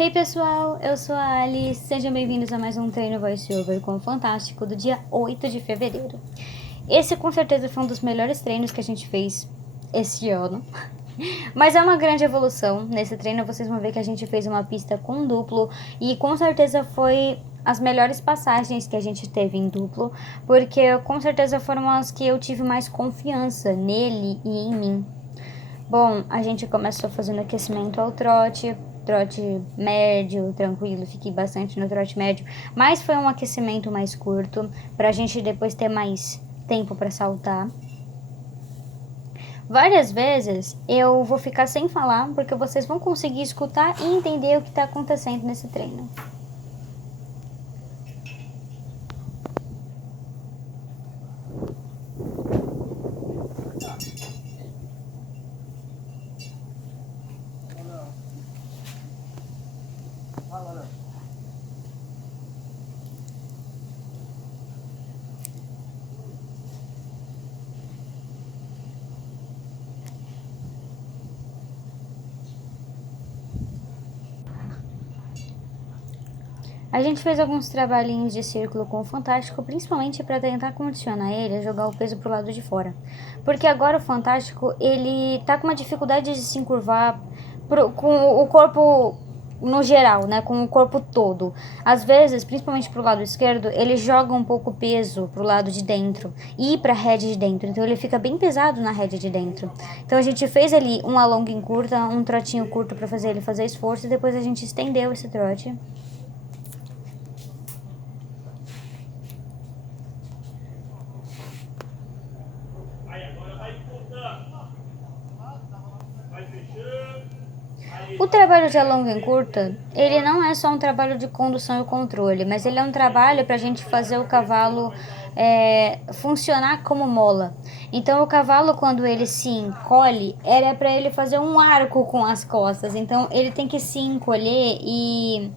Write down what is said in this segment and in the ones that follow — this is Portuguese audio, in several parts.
Hey pessoal, eu sou a Alice, sejam bem-vindos a mais um treino voiceover com o Fantástico do dia 8 de fevereiro. Esse com certeza foi um dos melhores treinos que a gente fez esse ano, mas é uma grande evolução. Nesse treino vocês vão ver que a gente fez uma pista com duplo e com certeza foi as melhores passagens que a gente teve em duplo, porque com certeza foram as que eu tive mais confiança nele e em mim. Bom, a gente começou fazendo aquecimento ao trote médio, tranquilo, fiquei bastante no trote médio, mas foi um aquecimento mais curto, pra gente depois ter mais tempo pra saltar. Várias vezes eu vou ficar sem falar, porque vocês vão conseguir escutar e entender o que tá acontecendo nesse treino. A gente fez alguns trabalhinhos de círculo com o Fantástico, principalmente para tentar condicionar ele a jogar o peso pro lado de fora. Porque agora o Fantástico, ele tá com uma dificuldade de se encurvar com o corpo no geral, né, com o corpo todo. Às vezes, principalmente pro lado esquerdo, ele joga um pouco peso pro lado de dentro e pra rede de dentro, então ele fica bem pesado na rede de dentro. Então a gente fez ali um alonga em curta, um trotinho curto para fazer ele fazer esforço e depois a gente estendeu esse trote. O trabalho de alonga em curta, ele não é só um trabalho de condução e controle, mas ele é um trabalho para a gente fazer o cavalo funcionar como mola. Então o cavalo, quando ele se encolhe, era para ele fazer um arco com as costas. Então ele tem que se encolher e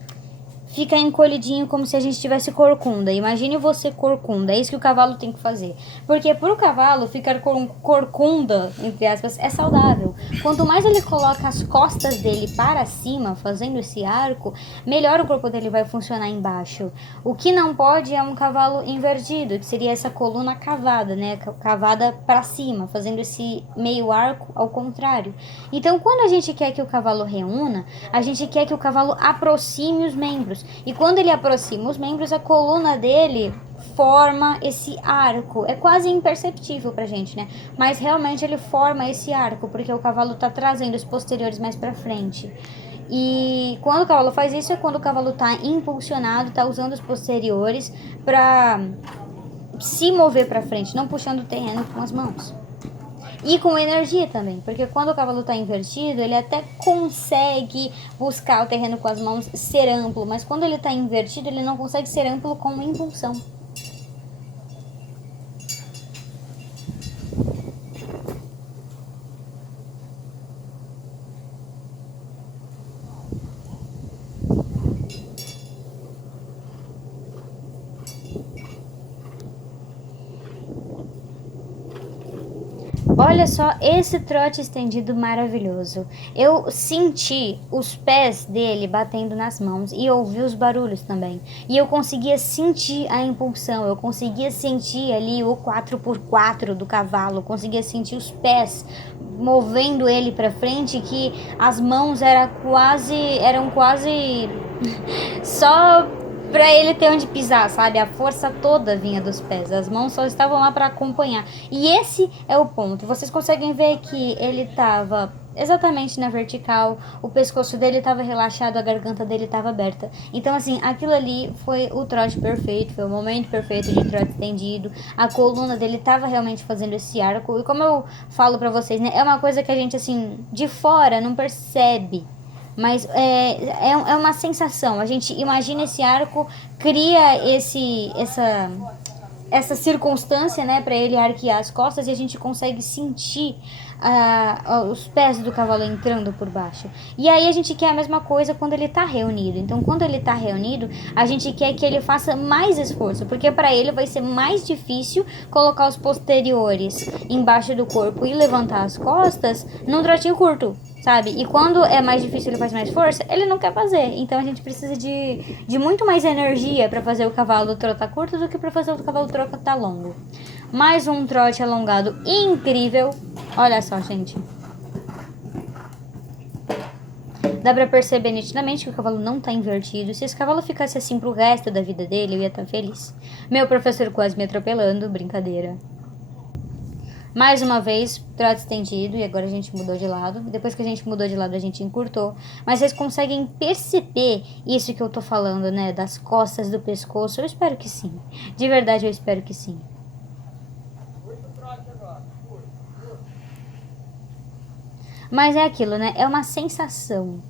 fica encolhidinho como se a gente tivesse corcunda. Imagine você corcunda, é isso que o cavalo tem que fazer. Porque pro cavalo ficar corcunda, entre aspas, é saudável. Quanto mais ele coloca as costas dele para cima, fazendo esse arco, melhor o corpo dele vai funcionar embaixo. O que não pode é um cavalo invertido, que seria essa coluna cavada, né? Cavada para cima, fazendo esse meio arco ao contrário. Então, quando a gente quer que o cavalo reúna, a gente quer que o cavalo aproxime os membros. E quando ele aproxima os membros, a coluna dele forma esse arco. É quase imperceptível pra gente, né? Mas realmente ele forma esse arco, porque o cavalo tá trazendo os posteriores mais pra frente. E quando o cavalo faz isso, é quando o cavalo tá impulsionado, tá usando os posteriores pra se mover pra frente, não puxando o terreno com as mãos. E com energia também, porque quando o cavalo está invertido, ele até consegue buscar o terreno com as mãos, ser amplo, mas quando ele está invertido, ele não consegue ser amplo com impulsão. Olha só esse trote estendido maravilhoso. Eu senti os pés dele batendo nas mãos e ouvi os barulhos também. E eu conseguia sentir a impulsão, eu conseguia sentir ali o 4x4 do cavalo, conseguia sentir os pés movendo ele para frente, que as mãos eram quase só pra ele ter onde pisar, sabe? A força toda vinha dos pés, as mãos só estavam lá para acompanhar. E esse é o ponto. Vocês conseguem ver que ele tava exatamente na vertical, o pescoço dele estava relaxado, a garganta dele estava aberta. Então, assim, aquilo ali foi o trote perfeito, foi o momento perfeito de trote estendido. A coluna dele estava realmente fazendo esse arco. E como eu falo pra vocês, né? É uma coisa que a gente, assim, de fora não percebe. Mas é uma sensação. A gente imagina esse arco, cria essa circunstância, né, para ele arquear as costas e a gente consegue sentir os pés do cavalo entrando por baixo. E aí a gente quer a mesma coisa quando ele está reunido. Então, quando ele está reunido, a gente quer que ele faça mais esforço, porque para ele vai ser mais difícil colocar os posteriores embaixo do corpo e levantar as costas num trotinho curto. sabe? E quando é mais difícil, ele faz mais força, ele não quer fazer. Então a gente precisa de muito mais energia para fazer o cavalo trotar curto do que para fazer o cavalo trotar longo. Mais um trote alongado incrível. Olha só, gente. Dá pra perceber nitidamente que o cavalo não tá invertido. Se esse cavalo ficasse assim pro resto da vida dele, eu ia estar feliz. Meu professor quase me atropelando, brincadeira. Mais uma vez, trote estendido, e agora a gente mudou de lado. Depois que a gente mudou de lado, a gente encurtou. Mas vocês conseguem perceber isso que eu tô falando, né? Das costas, do pescoço? Eu espero que sim. De verdade, eu espero que sim. Mas é aquilo, né? É uma sensação.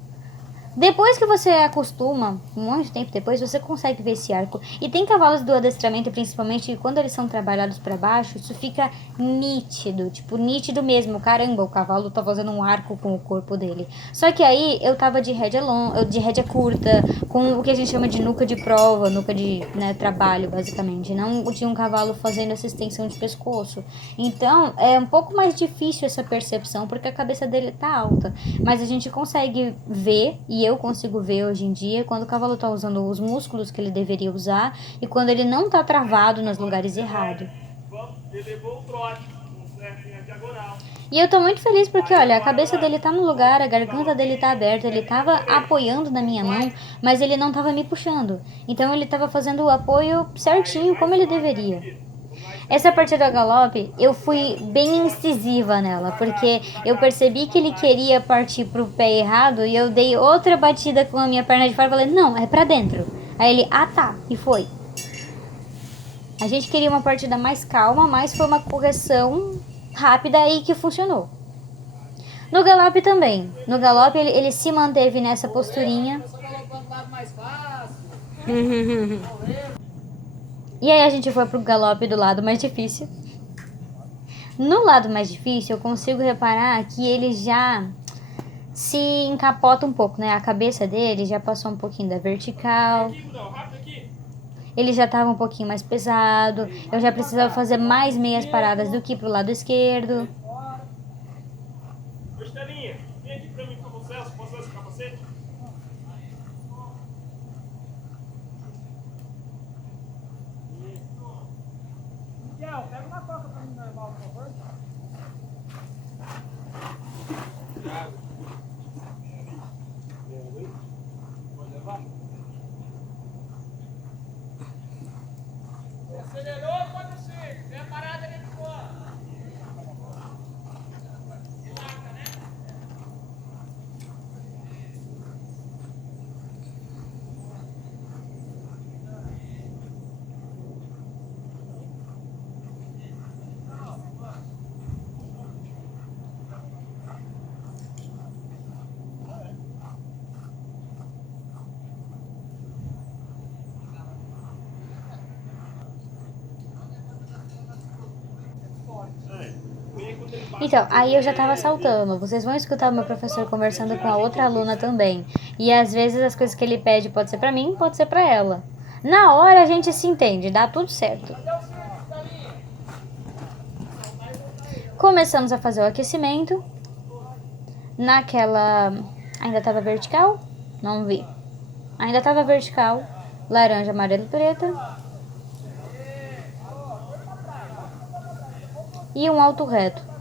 Depois que você acostuma, muito tempo depois, você consegue ver esse arco. E tem cavalos do adestramento, principalmente quando eles são trabalhados para baixo, isso fica nítido, tipo, nítido mesmo. Caramba, o cavalo tá fazendo um arco com o corpo dele. Só que aí eu tava de rédea longa, de rédea curta, com o que a gente chama de nuca de prova, nuca de, né, trabalho, basicamente. Não tinha um cavalo fazendo essa extensão de pescoço. Então, é um pouco mais difícil essa percepção, porque a cabeça dele tá alta. Mas a gente consegue ver, e eu consigo ver hoje em dia, quando o cavalo tá usando os músculos que ele deveria usar e quando ele não tá travado nos lugares errados. E eu tô muito feliz porque, olha, a cabeça dele tá no lugar, a garganta dele tá aberta, ele tava apoiando na minha mão, mas ele não tava me puxando. Então ele tava fazendo o apoio certinho, como ele deveria. Essa partida galope, eu fui bem incisiva nela, porque eu percebi que ele queria partir pro pé errado e eu dei outra batida com a minha perna de fora e falei, não, é pra dentro. Aí ele, ah tá, e foi. A gente queria uma partida mais calma, mas foi uma correção rápida aí que funcionou. No galope também. No galope ele se manteve nessa posturinha. E aí a gente foi pro galope do lado mais difícil. No lado mais difícil, eu consigo reparar que ele já se encapota um pouco, né? A cabeça dele já passou um pouquinho da vertical. Ele já estava um pouquinho mais pesado. Eu já precisava fazer mais meias paradas do que pro lado esquerdo. Estelinha, vem aqui pra mim com você, posso usar esse capacete? Miguel, pega uma coca pra mim normal, por favor. Pode levar? Acelerou, pode ser. Vem a parada ali de fora. Então, aí eu já tava saltando. Vocês vão escutar o meu professor conversando com a outra aluna também. E às vezes as coisas que ele pede pode ser pra mim, pode ser pra ela. Na hora a gente se entende, dá tudo certo. Começamos a fazer o aquecimento. Naquela... Ainda tava vertical? Não vi. Ainda tava vertical. Laranja, amarelo, preta. E um alto reto.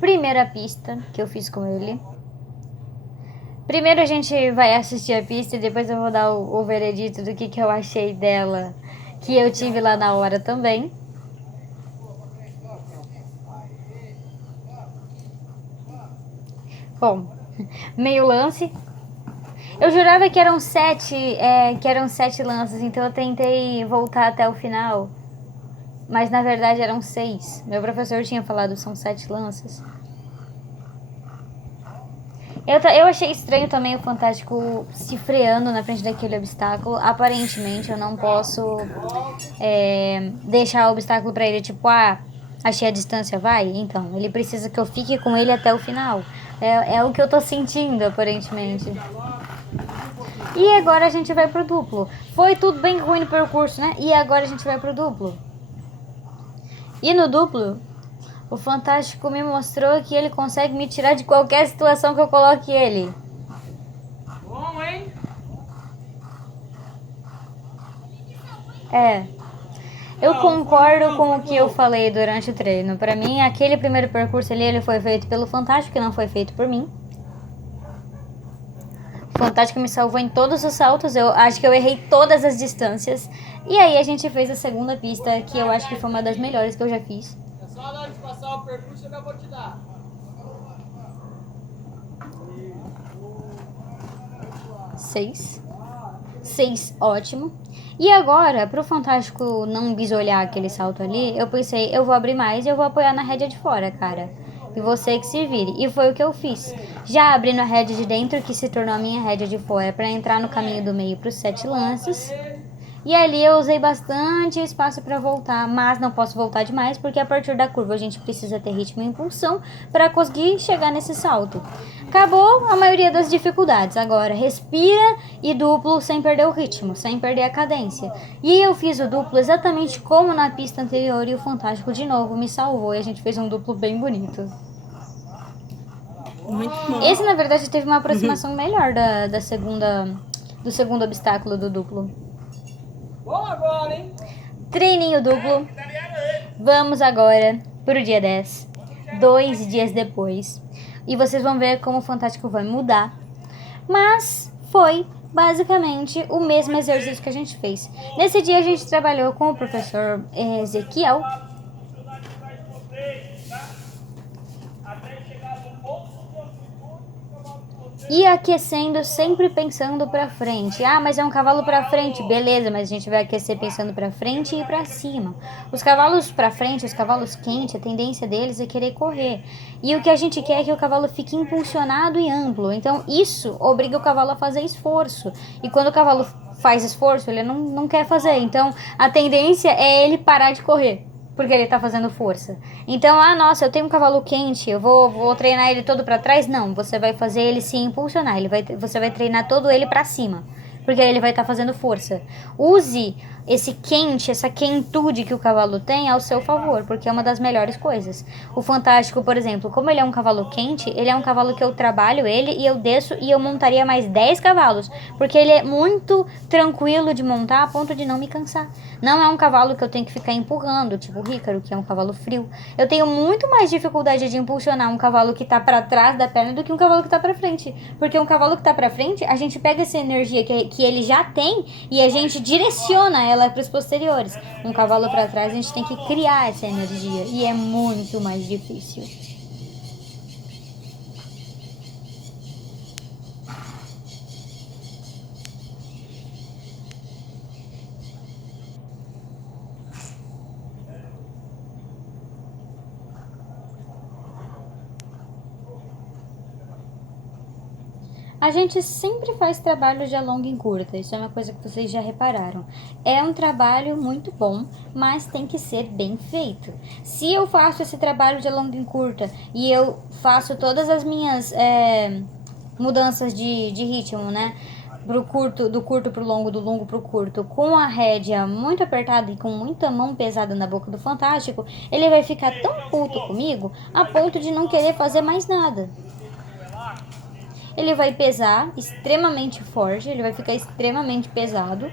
Primeira pista que eu fiz com ele. Primeiro a gente vai assistir a pista e depois eu vou dar o veredito do que eu achei dela, que eu tive lá na hora também. Bom, meio lance. Eu jurava que eram sete lances, então eu tentei voltar até o final. Mas na verdade eram 6. Meu professor tinha falado são 7 lances. Eu achei estranho também o Fantástico se freando na frente daquele obstáculo. Aparentemente eu não posso deixar o obstáculo pra ele, tipo, achei a distância, vai? Então, ele precisa que eu fique com ele até o final. É o que eu tô sentindo, aparentemente. E agora a gente vai pro duplo. Foi tudo bem ruim no percurso, né? E agora a gente vai pro duplo. E no duplo, o Fantástico me mostrou que ele consegue me tirar de qualquer situação que eu coloque ele. Bom, hein? Eu concordo com o que eu falei durante o treino. Pra mim, aquele primeiro percurso ali, ele foi feito pelo Fantástico, que não foi feito por mim. O Fantástico me salvou em todos os saltos. Eu acho que eu errei todas as distâncias. E aí a gente fez a segunda pista, que eu acho que foi uma das melhores que eu já fiz. É só na hora de passar o percurso eu já vou te dar. 6. 6, ótimo. E agora, pro Fantástico não bisolhar aquele salto ali, eu pensei, eu vou abrir mais e eu vou apoiar na rédea de fora, cara. E você que se vire. E foi o que eu fiz. Já abrindo a rédea de dentro, que se tornou a minha rédea de fora, para entrar no caminho do meio pros 7 lances. E ali eu usei bastante espaço para voltar, mas não posso voltar demais, porque a partir da curva a gente precisa ter ritmo e impulsão para conseguir chegar nesse salto. Acabou a maioria das dificuldades. Agora respira e duplo sem perder o ritmo, sem perder a cadência. E eu fiz o duplo exatamente como na pista anterior e o Fantástico de novo me salvou e a gente fez um duplo bem bonito. Muito bom. Esse na verdade teve uma aproximação melhor do segundo obstáculo do duplo. Bom agora, hein? Treininho duplo. Vamos agora pro dia 10. 2 dias depois. E vocês vão ver como o Fantástico vai mudar. Mas foi basicamente o mesmo exercício que a gente fez. Nesse dia a gente trabalhou com o professor Ezequiel. E aquecendo sempre pensando pra frente. Mas é um cavalo pra frente. Beleza, mas a gente vai aquecer pensando pra frente e pra cima. Os cavalos pra frente, os cavalos quentes, a tendência deles é querer correr. E o que a gente quer é que o cavalo fique impulsionado e amplo. Então isso obriga o cavalo a fazer esforço. E quando o cavalo faz esforço, ele não quer fazer. Então a tendência é ele parar de correr. Porque ele tá fazendo força. Então, nossa, eu tenho um cavalo quente, eu vou treinar ele todo pra trás? Não, você vai fazer ele se impulsionar, você vai treinar todo ele pra cima. Porque aí ele vai estar fazendo força. Use esse quente, essa quentude que o cavalo tem ao seu favor, porque é uma das melhores coisas. O Fantástico, por exemplo, como ele é um cavalo quente, ele é um cavalo que eu trabalho ele e eu desço e eu montaria mais 10 cavalos, porque ele é muito tranquilo de montar a ponto de não me cansar. Não é um cavalo que eu tenho que ficar empurrando, tipo o Rícaro, que é um cavalo frio. Eu tenho muito mais dificuldade de impulsionar um cavalo que tá pra trás da perna do que um cavalo que tá pra frente. Porque um cavalo que tá pra frente, a gente pega essa energia que ele já tem e a gente direciona ela pros posteriores. Um cavalo pra trás, a gente tem que criar essa energia e é muito mais difícil. A gente sempre faz trabalho de alonga em curta, isso é uma coisa que vocês já repararam. É um trabalho muito bom, mas tem que ser bem feito. Se eu faço esse trabalho de alonga em curta e eu faço todas as minhas mudanças de ritmo, né? Do curto pro longo, do longo pro curto, com a rédea muito apertada e com muita mão pesada na boca do Fantástico, ele vai ficar tão puto comigo a ponto de não querer fazer mais nada. Ele vai pesar extremamente forte, ele vai ficar extremamente pesado.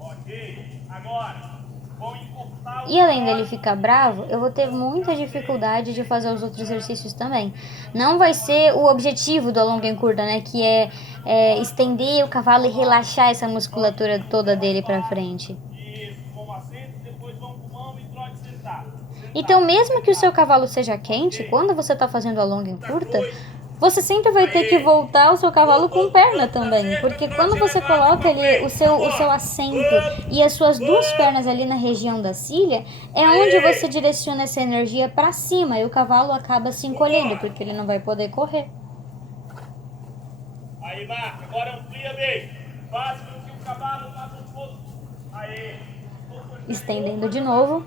Ok, agora vão encurtar o... E além dele ficar bravo, eu vou ter muita dificuldade de fazer os outros exercícios também. Não vai ser o objetivo do alonga e encurta, né? Que é estender o cavalo e relaxar essa musculatura toda dele pra frente. Isso, com assento, depois vão com mão e trote sentado. Então, mesmo que o seu cavalo seja quente, quando você está fazendo a longa e curta, você sempre vai ter que voltar o seu cavalo com perna também. Porque quando você coloca ali o seu assento e as suas duas pernas ali na região da cilha, é onde você direciona essa energia para cima e o cavalo acaba se encolhendo, porque ele não vai poder correr. Aí, Marco, agora amplia bem. Faz com que o cavalo faça um pouco. Aí. Estendendo de novo.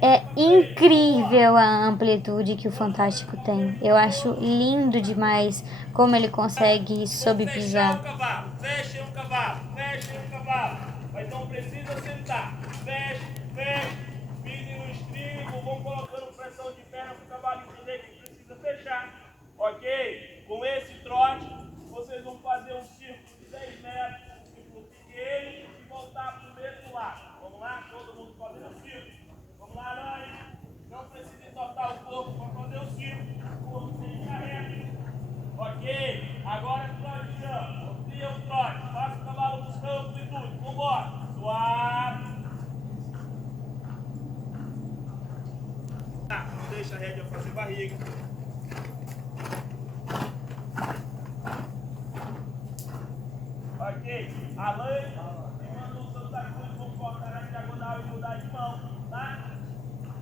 É incrível a amplitude que o Fantástico tem. Eu acho lindo demais como ele consegue sobrepisar. Fecha o cavalo, fecha o cavalo. Mas não precisa sentar. Fecha, pisem no estribo, vão colocando pressão de perna para o cavalo entender que precisa fechar. Ok? Com esse trote, vocês vão fazer um círculo de 10 metros, um círculo pequeno e voltar para o mesmo lado. Vamos lá? Todo mundo fazendo o círculo. Vamos lá, Nani. Não precisa entortar o corpo para fazer o círculo. O corpo sem carrega. Ok? Agora trote chão. Amplia o trote. Faça o cavalo buscar amplitude. Vambora. Suave. Não deixa a rédea fazer barriga. Ok? Alain e Manu Santa Cruz vão cortar na diagonal e mudar de mão, tá?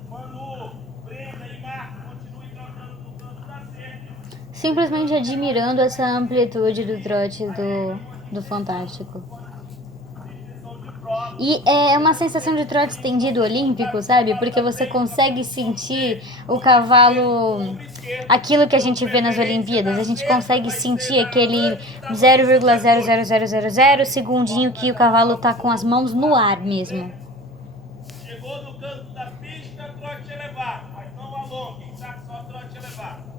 Manu, Brenda e Marco continuem trocando no canto da cerca. Simplesmente admirando essa amplitude do trote do Fantástico. E é uma sensação de trote estendido olímpico, sabe? Porque você consegue sentir o cavalo, aquilo que a gente vê nas Olimpíadas. A gente consegue sentir aquele 0,00000 segundinho que o cavalo tá com as mãos no ar mesmo. Chegou no canto da pista, trote elevado, mas não alongue, tá? Só trote elevado.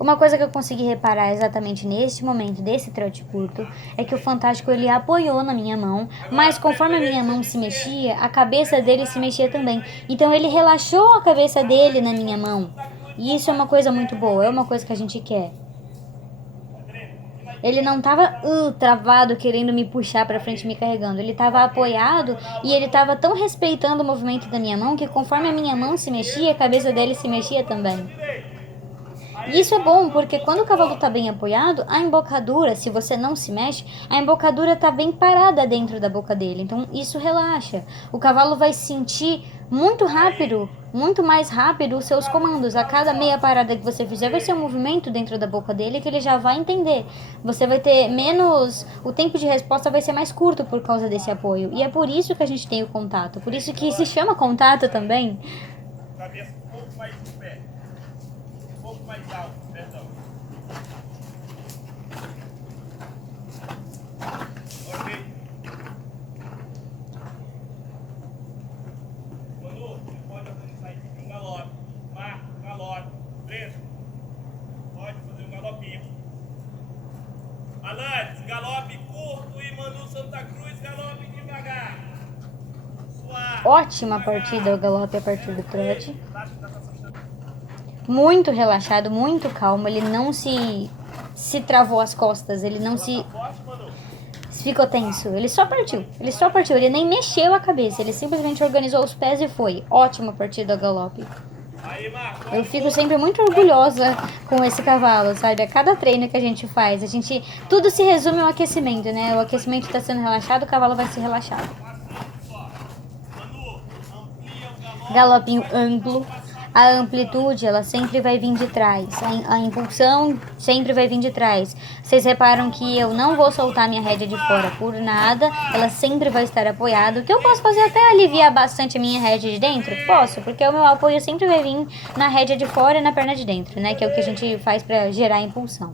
Uma coisa que eu consegui reparar exatamente neste momento desse trote curto é que o Fantástico ele apoiou na minha mão, mas conforme a minha mão se mexia, a cabeça dele se mexia também. Então ele relaxou a cabeça dele na minha mão. E isso é uma coisa muito boa, é uma coisa que a gente quer. Ele não estava travado querendo me puxar para frente, me carregando. Ele estava apoiado e ele estava tão respeitando o movimento da minha mão que conforme a minha mão se mexia, a cabeça dele se mexia também. E isso é bom, porque quando o cavalo está bem apoiado, a embocadura, se você não se mexe, a embocadura está bem parada dentro da boca dele. Então isso relaxa. O cavalo vai sentir muito rápido, muito mais rápido os seus comandos. A cada meia parada que você fizer vai ser um movimento dentro da boca dele que ele já vai entender. Você vai ter menos... O tempo de resposta vai ser mais curto por causa desse apoio. E é por isso que a gente tem o contato. Por isso que se chama contato também. Cabeça um pouco mais de pé. Um pouco mais alto, perdão. Ok. Manu, você pode organizar isso aqui um galope. Marco, galope. Preto, pode fazer um galopinho. Alanis, galope curto e Manu Santa Cruz, galope devagar. Suave. Ótima partida o galope a partir do trote. Muito relaxado, muito calmo. Ele não se travou as costas, ele não se ficou tenso. Ele só partiu, ele nem mexeu a cabeça, ele simplesmente organizou os pés e foi. Ótima partida ao galope. Eu fico sempre muito orgulhosa com esse cavalo, sabe? A cada treino que a gente faz, tudo se resume ao aquecimento, né? O aquecimento está sendo relaxado, o cavalo vai ser relaxado. Galopinho amplo. A amplitude, ela sempre vai vir de trás. A impulsão sempre vai vir de trás. Vocês reparam que eu não vou soltar minha rédea de fora por nada. Ela sempre vai estar apoiada. O que eu posso fazer até aliviar bastante a minha rédea de dentro? Posso, porque o meu apoio sempre vai vir na rédea de fora e na perna de dentro, né? Que é o que a gente faz para gerar impulsão.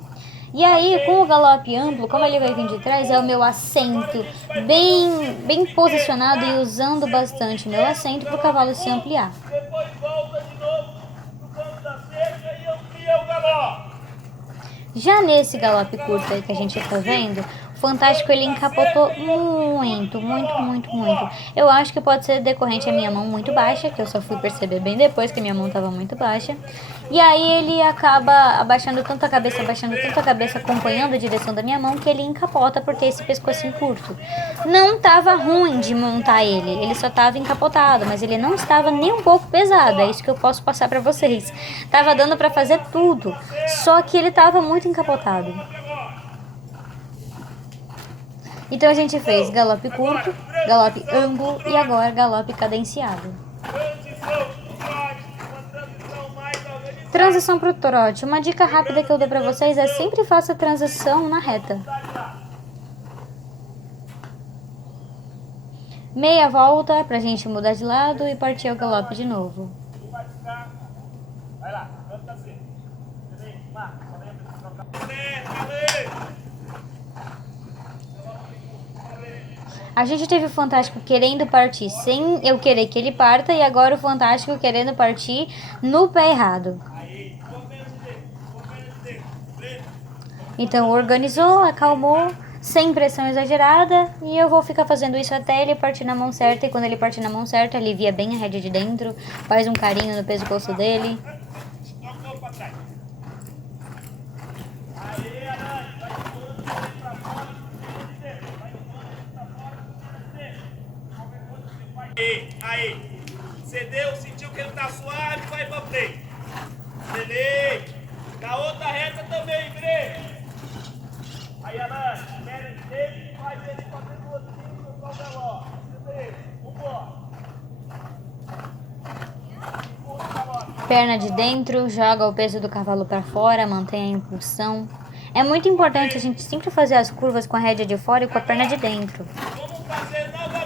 E aí, com o galope amplo, como ele vai vir de trás, é o meu assento bem posicionado e usando bastante o meu assento para o cavalo se ampliar. Já nesse galope curto aí que a gente tá vendo, o Fantástico ele encapotou muito, muito, muito, muito. Eu acho que pode ser decorrente à minha mão muito baixa, que eu só fui perceber bem depois que a minha mão tava muito baixa. E aí ele acaba abaixando tanto a cabeça, acompanhando a direção da minha mão, que ele encapota por ter esse pescocinho curto. Não tava ruim de montar ele só tava encapotado, mas ele não estava nem um pouco pesado, é isso que eu posso passar pra vocês. Tava dando pra fazer tudo, só que ele tava muito encapotado. Então a gente fez galope curto, galope amplo e agora galope cadenciado. Transição pro trote. Uma dica rápida que eu dou pra vocês é sempre faça a transição na reta. Meia volta pra gente mudar de lado e partir ao galope de novo. Vai lá, canta assim. A gente teve o Fantástico querendo partir sem eu querer que ele parta e agora o Fantástico querendo partir no pé errado. Então organizou, acalmou, sem pressão exagerada e eu vou ficar fazendo isso até ele partir na mão certa e quando ele partir na mão certa alivia bem a rédea de dentro, faz um carinho no pescoço dele. Aí, cedeu, sentiu que ele tá suave, vai pra frente. Beleza. Na outra reta também, Grê. Aí, Alan, espera ele, faz ele fazendo o outro no galope. Beleza, vambora. Perna de dentro, joga o peso do cavalo para fora, mantém a impulsão. É muito importante a gente sempre fazer as curvas com a rédea de fora e com a perna de dentro.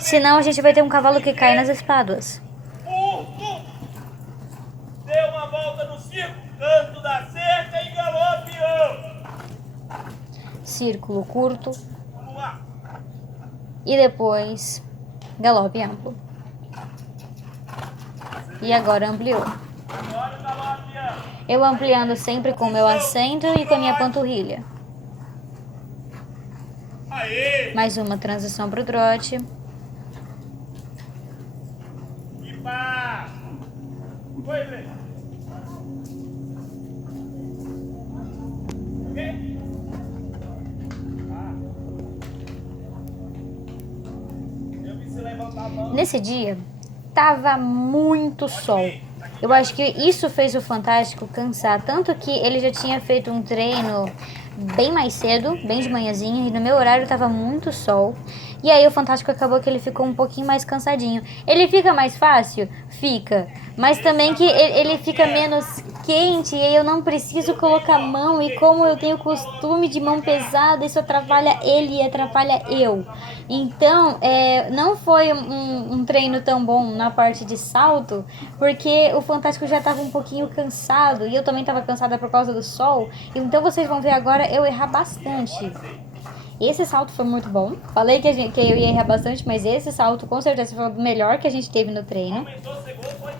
Senão a gente vai ter um cavalo que cai nas espáduas. Deu uma volta no círculo, canto da cerca e galope. Círculo curto. Vamos lá. E depois galope amplo. E agora ampliou. Agora o galope amplo. Eu ampliando sempre com o meu assento e com a minha panturrilha. Aê. Mais uma transição pro trote. E pá. Foi, Grê. Ok? Eu vi você levantar a mão. Nesse dia, tava muito sol. Eu acho que isso fez o Fantástico cansar. Tanto que ele já tinha feito um treino bem mais cedo, bem de manhãzinha, e no meu horário tava muito sol. E aí o Fantástico acabou que ele ficou um pouquinho mais cansadinho. Ele fica mais fácil? Fica. Mas também que ele fica menos quente e aí eu não preciso colocar a mão. E como eu tenho costume de mão pesada, isso atrapalha ele e atrapalha eu. Então, não foi um treino tão bom na parte de salto, porque o Fantástico já estava um pouquinho cansado e eu também estava cansada por causa do sol. Então vocês vão ver agora eu errar bastante. Esse salto foi muito bom. Falei que eu ia errar bastante, mas esse salto com certeza foi o melhor que a gente teve no treino. Aumentou, chegou, foi.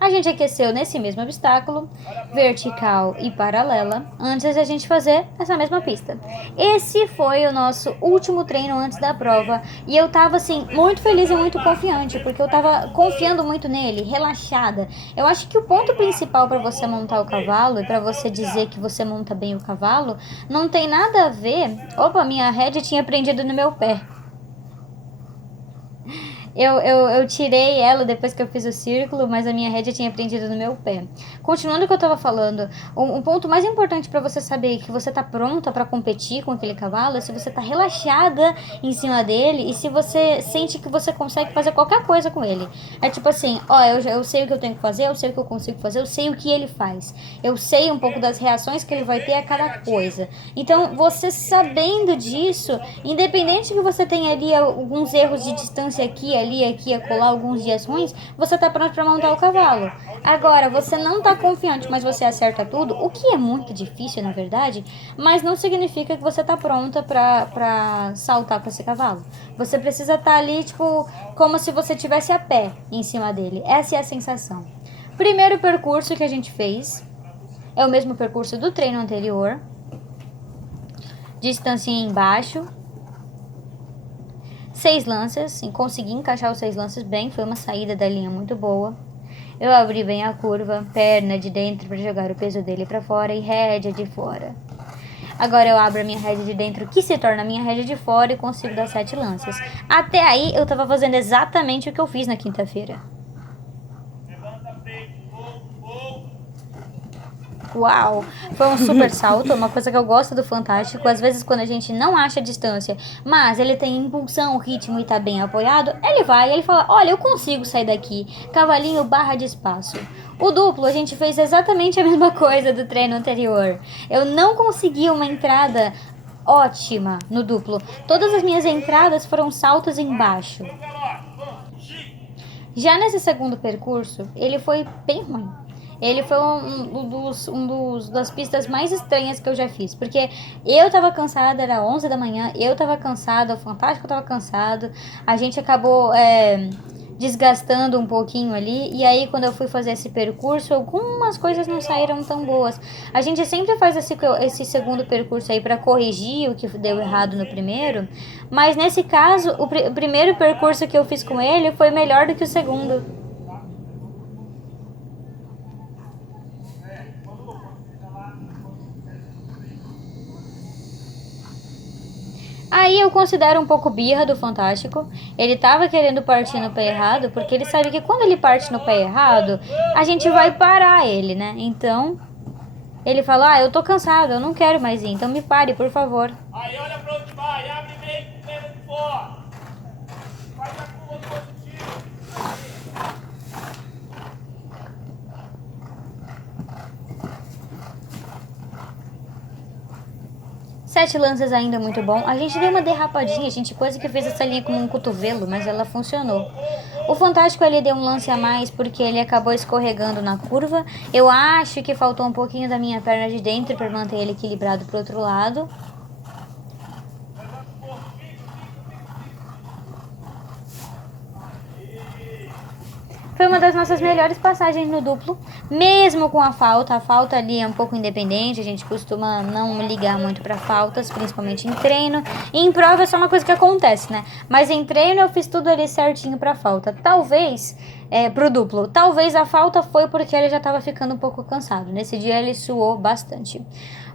A gente aqueceu nesse mesmo obstáculo, vertical e paralela, antes da gente fazer essa mesma pista. Esse foi o nosso último treino antes da prova e eu tava assim, muito feliz e muito confiante, porque eu tava confiando muito nele, relaxada. Eu acho que o ponto principal para você montar o cavalo e para você dizer que você monta bem o cavalo, não tem nada a ver... Opa, minha rédea tinha prendido no meu pé. Eu tirei ela depois que eu fiz o círculo, mas a minha rédea tinha prendido no meu pé. Continuando o que eu tava falando, um ponto mais importante pra você saber que você tá pronta pra competir com aquele cavalo é se você tá relaxada em cima dele e se você sente que você consegue fazer qualquer coisa com ele. É tipo assim, eu sei o que eu tenho que fazer, eu sei o que eu consigo fazer, eu sei o que ele faz. Eu sei um pouco das reações que ele vai ter a cada coisa. Então, você sabendo disso, independente que você tenha ali alguns erros de distância aqui, a colar alguns dias ruins, você tá pronto pra montar o cavalo. Agora, você não tá confiante, mas você acerta tudo, o que é muito difícil, na verdade, mas não significa que você tá pronta pra saltar com esse cavalo. Você precisa estar ali, tipo, como se você tivesse a pé em cima dele. Essa é a sensação. Primeiro percurso que a gente fez é o mesmo percurso do treino anterior. Distância embaixo. 6 lances, consegui encaixar os 6 lances bem, foi uma saída da linha muito boa. Eu abri bem a curva, perna de dentro para jogar o peso dele para fora e rédea de fora. Agora eu abro a minha rédea de dentro, que se torna a minha rédea de fora, e consigo dar 7 lances. Até aí eu tava fazendo exatamente o que eu fiz na quinta-feira. Uau! Foi um super salto, uma coisa que eu gosto do Fantástico. Às vezes quando a gente não acha a distância, mas ele tem impulsão, ritmo e tá bem apoiado, ele vai e ele fala, olha, eu consigo sair daqui. Cavalinho barra de espaço. O duplo, a gente fez exatamente a mesma coisa do treino anterior. Eu não consegui uma entrada ótima no duplo. Todas as minhas entradas foram saltos embaixo. Já nesse segundo percurso, ele foi bem ruim. Ele foi das pistas mais estranhas que eu já fiz. Porque eu tava cansada, era 11 da manhã, eu tava cansada, o Fantástico tava cansado. A gente acabou desgastando um pouquinho ali. E aí, quando eu fui fazer esse percurso, algumas coisas não saíram tão boas. A gente sempre faz esse segundo percurso aí pra corrigir o que deu errado no primeiro. Mas nesse caso, o primeiro percurso que eu fiz com ele foi melhor do que o segundo. Aí eu considero um pouco birra do Fantástico. Ele tava querendo partir no pé errado, porque ele sabe que quando ele parte no pé errado, a gente vai parar ele, né? Então, ele fala, eu tô cansado, eu não quero mais ir, então me pare, por favor. Aí olha pra onde vai, abre meio com medo de fora. Faz a curva positiva. 7 lances ainda muito bom. A gente deu uma derrapadinha, a gente quase que fez essa linha com um cotovelo, mas ela funcionou. O Fantástico ali deu um lance a mais porque ele acabou escorregando na curva. Eu acho que faltou um pouquinho da minha perna de dentro para manter ele equilibrado pro outro lado. Foi uma das nossas melhores passagens no duplo, mesmo com a falta. A falta ali é um pouco independente, a gente costuma não ligar muito para faltas, principalmente em treino. E em prova é só uma coisa que acontece, né? Mas em treino eu fiz tudo ali certinho para falta. Talvez, pro duplo, talvez a falta foi porque ele já estava ficando um pouco cansado. Nesse dia ele suou bastante.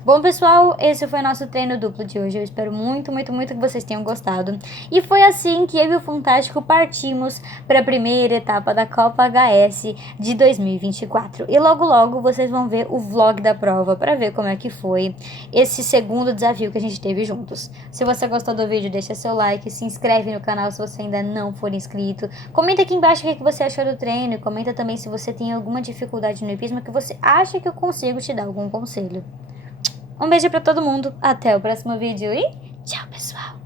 Bom, pessoal, esse foi o nosso treino duplo de hoje. Eu espero muito, muito, muito que vocês tenham gostado. E foi assim que eu e o Fantástico partimos para a primeira etapa da Copa HS de 2024. E logo, logo vocês vão ver o vlog da prova para ver como é que foi esse segundo desafio que a gente teve juntos. Se você gostou do vídeo, deixa seu like, se inscreve no canal se você ainda não for inscrito. Comenta aqui embaixo o que você achou do treino e comenta também se você tem alguma dificuldade no hipismo que você acha que eu consigo te dar algum conselho. Um beijo pra todo mundo, até o próximo vídeo e tchau, pessoal!